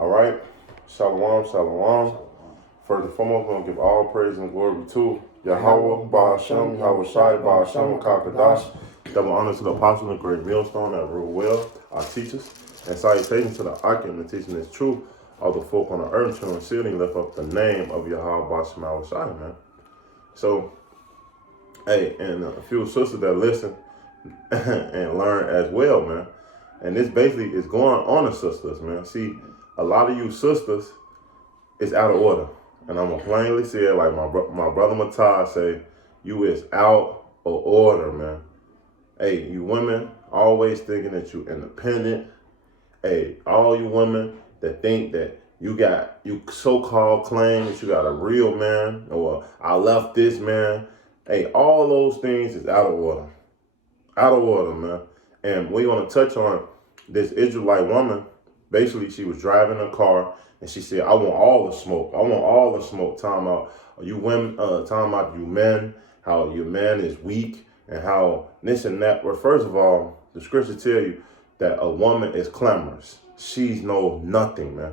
All right. Shalom, shalom. First and foremost, we're going to give all praise and glory to Yahweh, Ba'ashem, Yahweh Shai, Ba'ashem, Kakadash. Double honor to the apostle and great millstone that rule well, our teachers. And salutations to the Akim and teaching this truth of the folk on the earth, and sealing lift up the name of Yahweh, Ba'ashem, Yahweh Shai, man. So, hey, and a few sisters that listen and learn as well, man. And this basically is going on the sisters, man. See, a lot of you sisters is out of order. And I'm going to plainly say it like my brother Matai say, you is out of order, man. Hey, you women always thinking that you independent. Hey, all you women that think that you so-called claim that you got a real man, or I left this man. Hey, all those things is out of order. Out of order, man. And we're going to touch on this Israelite woman. Basically, she was driving a car and she said, I want all the smoke. I want all the smoke. Talking about you women, talking about you men, how your man is weak and how this and that. Well, first of all, the scripture tell you that a woman is clamorous. She's nothing, man.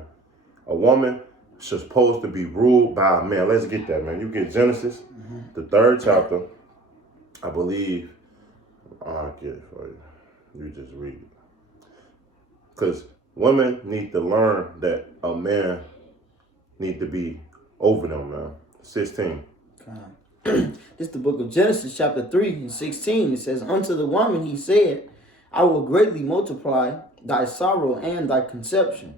A woman is supposed to be ruled by a man. Let's get that, man. You get Genesis, the 3rd chapter, I believe. I'll get it for you. You just read it. Because women need to learn that a man need to be over them, man. 16. This is the book of Genesis, chapter 3 and 16. It says, Unto the woman he said, I will greatly multiply thy sorrow and thy conception.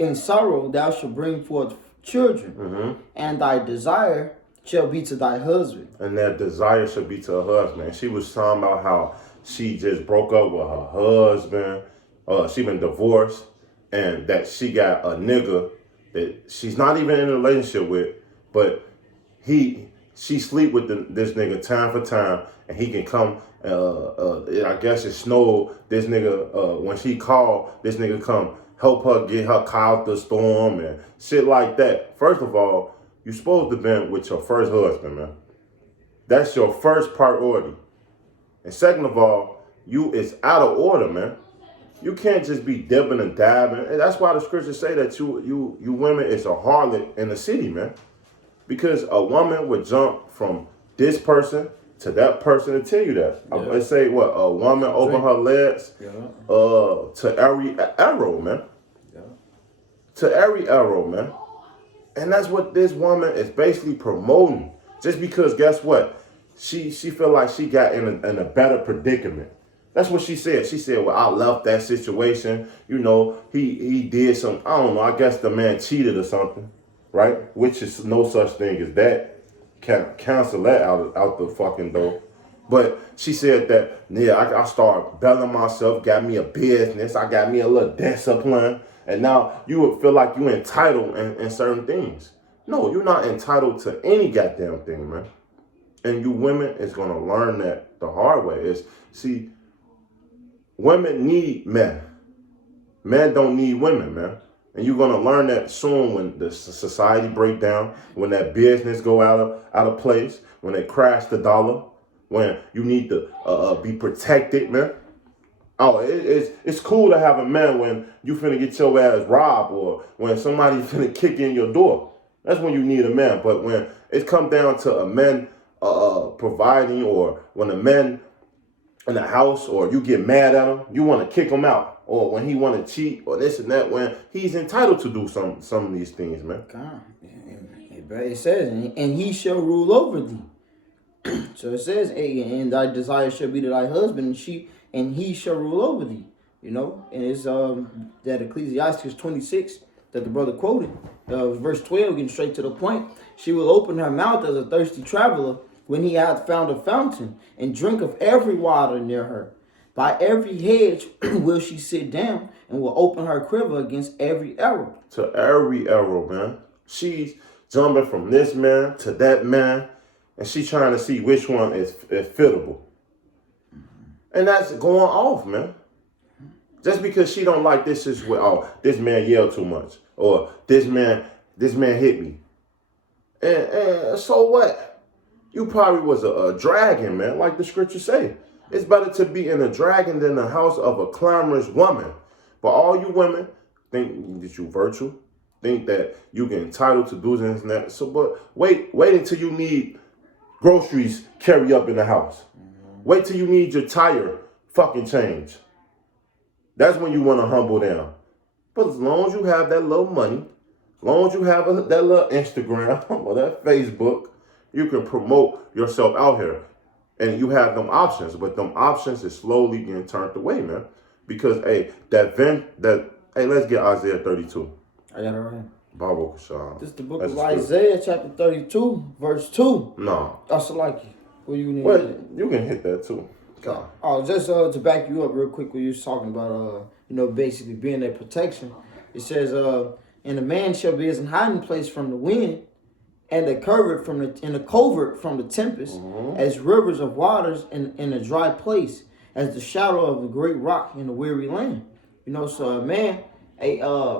In sorrow thou shalt bring forth children, and thy desire shall be to thy husband. And that desire shall be to her husband. And she was talking about how she just broke up with her husband. She been divorced. And that she got a nigga that she's not even in a relationship with. But she sleep with this nigga time for time. And he can come, I guess it snowed. This nigga, when she called, this nigga come help her get her car out the storm and shit like that. First of all, you supposed to be with your first husband, man. That's your first priority. And second of all, you is out of order, man. You can't just be dipping and dabbing. And that's why the scriptures say that you women is a harlot in the city, man. Because a woman would jump from this person to that person to tell you that. Yeah. Let's say what? A woman open her legs to every arrow, man. Yeah. To every arrow, man. And that's what this woman is basically promoting. Just because, guess what? She feel like she got in a better predicament. That's what she said. She said, well, I left that situation. You know, he did some, I don't know, I guess the man cheated or something, right? Which is no such thing as that. Can't cancel that out the fucking door. But she said that, yeah, I started belling myself, got me a business, I got me a little discipline. And now you would feel like you're entitled in certain things. No, you're not entitled to any goddamn thing, man. And you women is going to learn that the hard way. See, women need men. Men don't need women, man. And you're going to learn that soon when the society break down, when that business go out of place, when they crash the dollar, when you need to be protected, man. Oh, it's cool to have a man when you finna get your ass robbed or when somebody finna kick in your door. That's when you need a man. But when it comes down to a man providing, or when a man in the house, or you get mad at him, you want to kick him out. Or when he want to cheat or this and that, when he's entitled to do some of these things, man. God, it says, and he shall rule over thee. So it says, and thy desire shall be to thy husband, and he shall rule over thee. You know, and it's that Ecclesiastes 26 that the brother quoted, verse 12, getting straight to the point. She will open her mouth as a thirsty traveler when he hath found a fountain, and drink of every water near her. By every hedge will she sit down, and will open her quiver against every arrow. To every arrow, man. She's jumping from this man to that man, and she's trying to see which one is fittable. And that's going off, man. Just because she don't like this is this man yelled too much, or this man hit me. And so what? You probably was a dragon, man, like the scriptures say. It's better to be in a dragon than the house of a clamorous woman. But all you women think that you virtual, think that you get entitled to do this and that. So, but wait until you need groceries carry up in the house. Wait till you need your tire fucking change. That's when you want to humble down. But as long as you have that little money, as long as you have that little Instagram or that Facebook, you can promote yourself out here. And you have them options, but them options is slowly getting turned away, man. Because, hey, let's get Isaiah 32. I got it right here. Bible Kashan. This is the book of Isaiah, chapter 32, verse 2. No. That's like it. What you need? Well, you can hit that too. Just to back you up real quick, when you was talking about, basically being that protection. It says, and a man shall be as an hiding place from the wind, and a covert from the tempest, as rivers of waters in a dry place, as the shadow of the great rock in a weary land. So a man,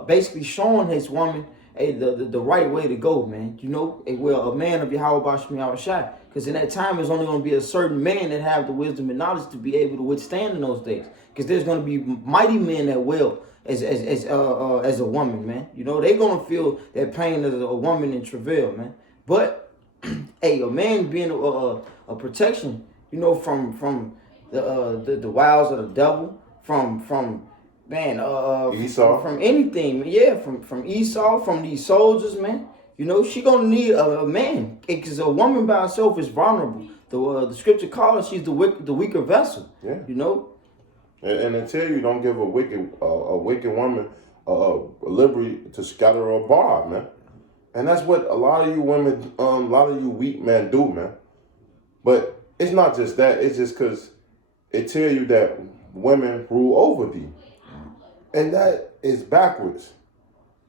basically showing his woman the right way to go, man. A man of Yahweh Shai. Because in that time, there's only going to be a certain man that have the wisdom and knowledge to be able to withstand in those days. Because there's going to be mighty men that will, as a woman, man. They're going to feel that pain as a woman in travail, man. But, a man being a protection, from the wiles of the devil, from Esau, from anything, yeah, from Esau, from these soldiers, man. She gonna need a man, because a woman by herself is vulnerable. The scripture calls her, she's the weaker vessel. Yeah. And until you don't give a wicked woman liberty to scatter a bar, man. And that's what a lot of you women, a lot of you weak men do, man. But it's not just that. It's just because it tell you that women rule over thee. And that is backwards.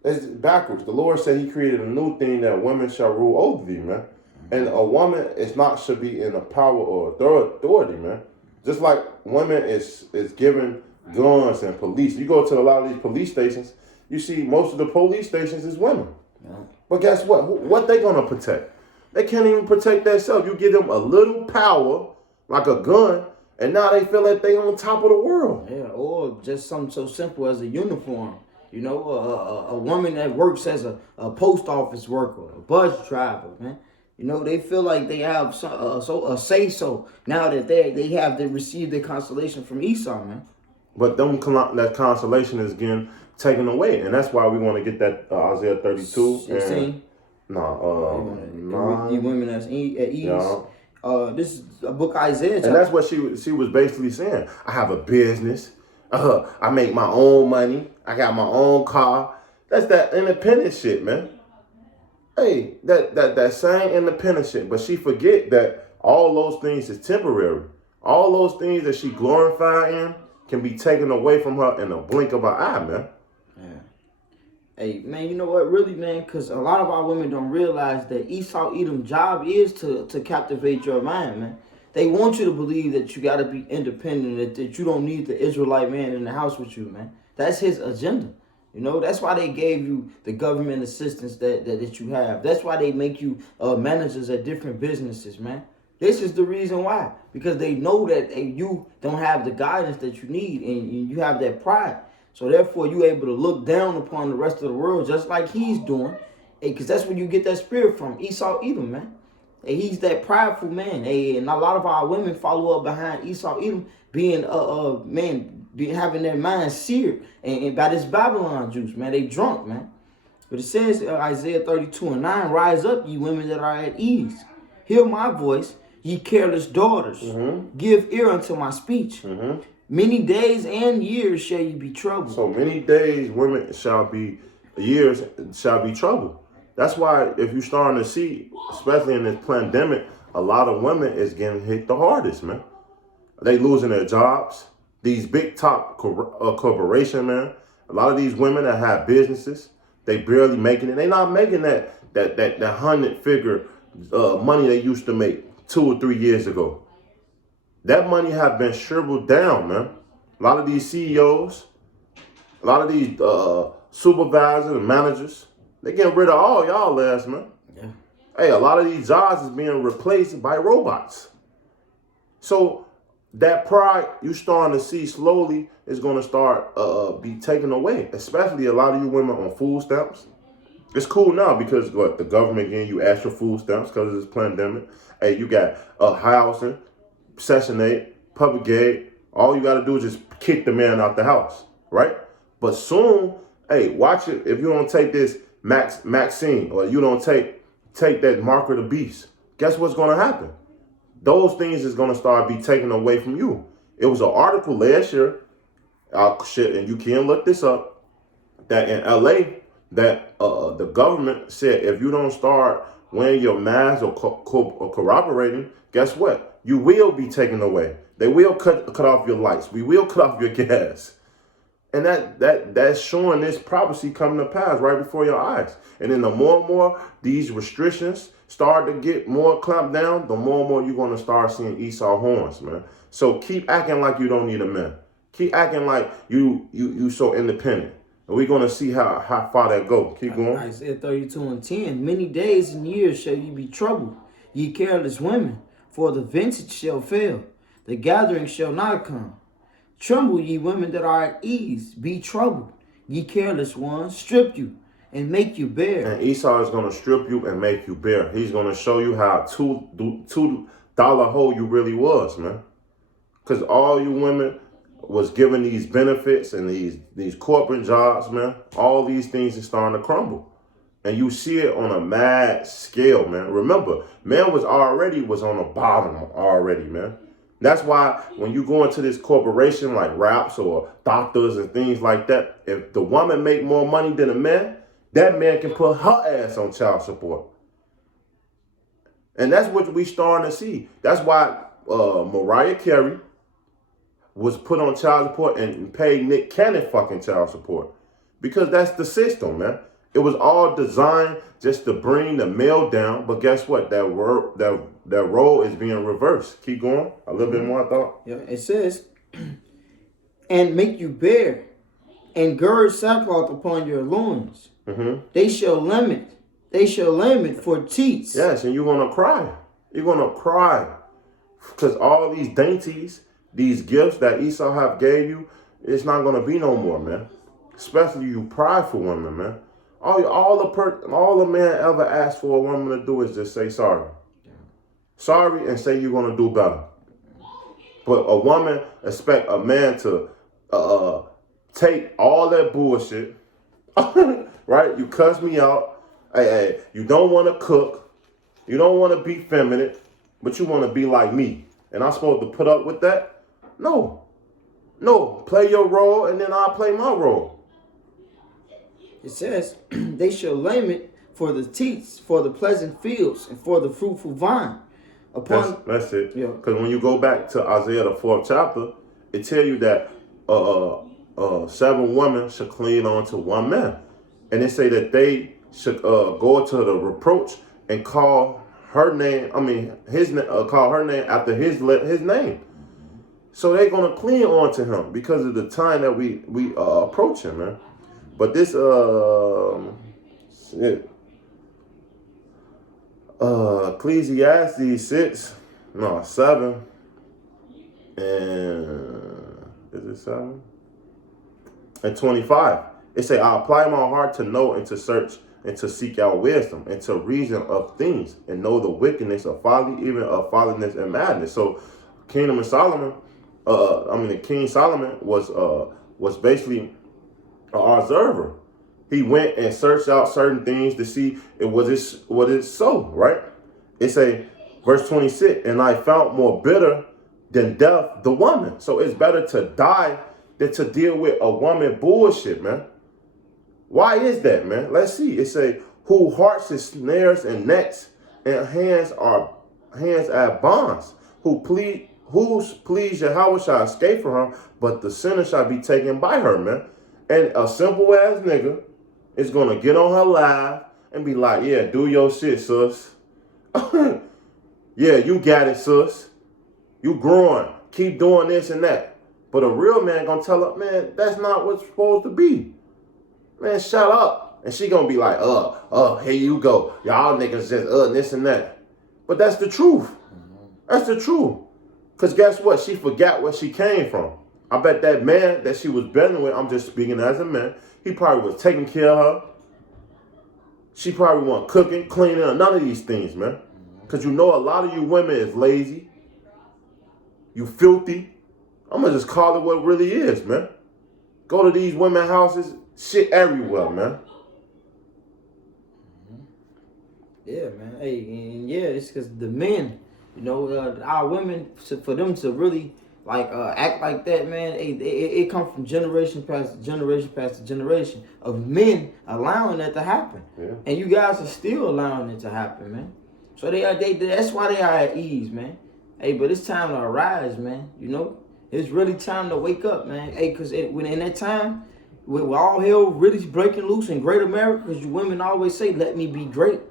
It's backwards. The Lord said he created a new thing that women shall rule over thee, man. And a woman should be in a power or authority, man. Just like women is given guns and police. You go to a lot of these police stations, you see most of the police stations is women. Yeah. But guess what? What they gonna protect? They can't even protect themselves. You give them a little power, like a gun, and now they feel like they on top of the world. Yeah, or just something so simple as a uniform. A woman that works as a post office worker, a bus driver, man. They feel like they have a say-so now that they received their consolation from Esau, man. But that consolation is getting taken away, and that's why we want to get that Isaiah 32. 16. No. You women that's at ease. Yeah. This is a book Isaiah. And that's what she was basically saying. I have a business. I make my own money. I got my own car. That's that independent shit, man. Hey, that same independent shit. But she forget that all those things is temporary. All those things that she glorified in can be taken away from her in a blink of an eye, man. Yeah. Hey, man, you know what? Really, man, because a lot of our women don't realize that Esau Edom's job is to captivate your mind, man. They want you to believe that you got to be independent, that you don't need the Israelite man in the house with you, man. That's his agenda. That's why they gave you the government assistance that you have. That's why they make you managers at different businesses, man. This is the reason why. Because they know that you don't have the guidance that you need, and you have that pride. So therefore, you're able to look down upon the rest of the world just like he's doing. Because that's where you get that spirit from, Esau Edom, man. He's that prideful man. And a lot of our women follow up behind Esau Edom being having their minds seared and by this Babylon juice, man. They drunk, man. But it says Isaiah 32:9, rise up, ye women that are at ease. Hear my voice, ye careless daughters. Give ear unto my speech. Many days and years shall you be troubled. So many days, years shall be troubled. That's why if you're starting to see, especially in this pandemic, a lot of women is getting hit the hardest, man. They losing their jobs. These big top corporation, man. A lot of these women that have businesses, they barely making it. They not making that 100-figure money they used to make 2 or 3 years ago. That money have been shriveled down, man. A lot of these CEOs, a lot of these supervisors and managers, they getting rid of all y'all ass, man. Yeah. Hey, a lot of these jobs is being replaced by robots. So that pride you starting to see slowly is going to start be taken away. Especially a lot of you women on food stamps. It's cool now because what the government getting you extra food stamps because of this pandemic. Hey, you got housing, Section 8, public aid. All you got to do is just kick the man out the house, right? But soon, hey, watch it. If you don't take this Maxine or you don't take that mark of the beast, guess what's going to happen? Those things is going to start be taken away from you. It was an article last year, and you can look this up, that in LA, that the government said if you don't start wearing your mask or corroborating, guess what? You will be taken away. They will cut off your lights. We will cut off your gas. And that's showing this prophecy coming to pass right before your eyes. And then the more and more these restrictions start to get more clamped down, the more and more you're going to start seeing Esau horns, man. So keep acting like you don't need a man. Keep acting like you so independent. And we're going to see how far that goes. Keep going. Isaiah 32:10. Many days and years shall ye be troubled, ye careless women, for the vintage shall fail, the gathering shall not come. Tremble, ye women that are at ease, be troubled, ye careless ones, strip you and make you bare. And Esau is going to strip you and make you bare. He's going to show you how $2 hole you really was, man. Because all you women was given these benefits and these corporate jobs, man. All these things are starting to crumble. And you see it on a mad scale, man. Remember, man was on the bottom already, man. That's why when you go into this corporation like Raps or doctors and things like that, if the woman make more money than a man, that man can put her ass on child support. And that's what we starting to see. That's why Mariah Carey was put on child support and paid Nick Cannon fucking child support. Because that's the system, man. It was all designed just to bring the male down. But guess what? That role is being reversed. Keep going. A little bit more, I thought. Yeah, it says, and make you bare, and gird sackcloth upon your loins. Mm-hmm. They shall lament for teats. Yes, and you're going to cry. You're going to cry. Because all these dainties, these gifts that Esau have gave you, it's not going to be no more, man. Especially you prideful women, man. All the man ever asked for a woman to do is just say sorry. Sorry and say you're going to do better. But a woman expect a man to take all that bullshit, right? You cuss me out. Hey, you don't want to cook. You don't want to be feminine, but you want to be like me. And I'm supposed to put up with that? No. Play your role and then I'll play my role. It says, they shall lament for the teats, for the pleasant fields, and for the fruitful vine. That's it. Yeah. Because when you go back to Isaiah the 4th chapter, it tell you that 7 women should clean on to 1 man. And they say that they should go to the reproach and call her name, call her name after his name. So they're going to clean on to him because of the time that we approach him, man. But this, Ecclesiastes 7, and is it 7? And 25. It say, I apply my heart to know and to search and to seek out wisdom and to reason of things and know the wickedness of folly, even of folliness and madness. So King Solomon was basically an observer. He went and searched out certain things to see what is so, right? It say, verse 26, and I found more bitter than death the woman. So it's better to die than to deal with a woman bullshit, man. Why is that, man? Let's see. It say, who hearts is snares and nets, and hands at bonds, whose pleas Yahweh shall escape from her, but the sinner shall be taken by her, man. And a simple ass nigga is gonna get on her live and be like, yeah, do your shit, sus. Yeah, you got it, sus. You growing. Keep doing this and that. But a real man gonna tell her, man, that's not what's supposed to be. Man, shut up. And she gonna be like, here you go. Y'all niggas just this and that. But that's the truth. That's the truth. Because guess what? She forgot where she came from. I bet that man that she was bedding with, I'm just speaking as a man, he probably was taking care of her. She probably wasn't cooking, cleaning, or none of these things, man. Because you know a lot of you women is lazy. You filthy. I'm going to just call it what it really is, man. Go to these women houses, shit everywhere, man. Yeah, man. Hey, and yeah, it's because the men, you know, our women, for them to really act like that, man. It comes from generation past generation of men allowing that to happen, and you guys are still allowing it to happen, man. So that's why they are at ease, man. Hey, but it's time to arise, man. You know, it's really time to wake up, man. Hey, because when in that time, with all hell really breaking loose in great America, because you women always say, "Let me be great."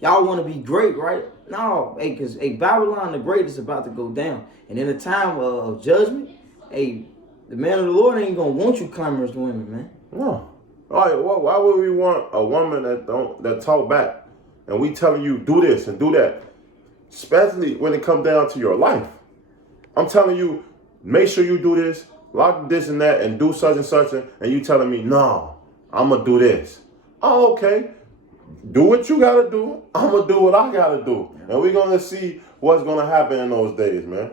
Y'all want to be great, right? No, hey, because Babylon the Great is about to go down. And in a time of judgment, hey, the man of the Lord ain't going to want you clamorous women, man. No. All right, why would we want a woman that talk back and we telling you do this and do that? Especially when it comes down to your life. I'm telling you, make sure you do this, lock this and that, and do such and such, and you telling me, no, I'm going to do this. Oh, okay. Do what you gotta do. I'm gonna do what I gotta do. And we're gonna see what's gonna happen in those days, man.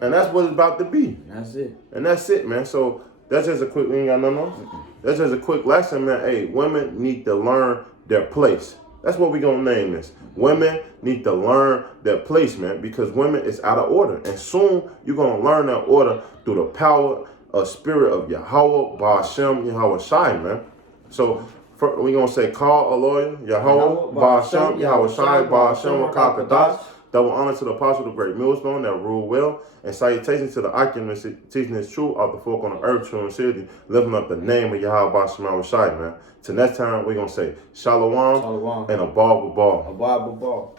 And that's what it's about to be. That's it. And that's it, man. So that's just a quick, we ain't got nothing else. That's just a quick lesson, man. Hey, women need to learn their place. That's what we're gonna name this. Women need to learn their place, man, because women is out of order. And soon you're gonna learn that order through the power of spirit of Yahweh, Ba'ashem, Yahweh Shai, man. So we're going to say, call a lawyer, Yahweh, Ba'ashem, Yahweh Shai, Ba'ashem, Kakadash. Double honor to the apostle, the great millstone that rule well. And salutations to the Achaeans teaching his truth out the folk on the earth, true and city, lifting up the name of Yahweh, Ba'ashem, Yahweh Shai, man. Till next time, we're going to say, Shalom, and a ball with ball. A ball with ball.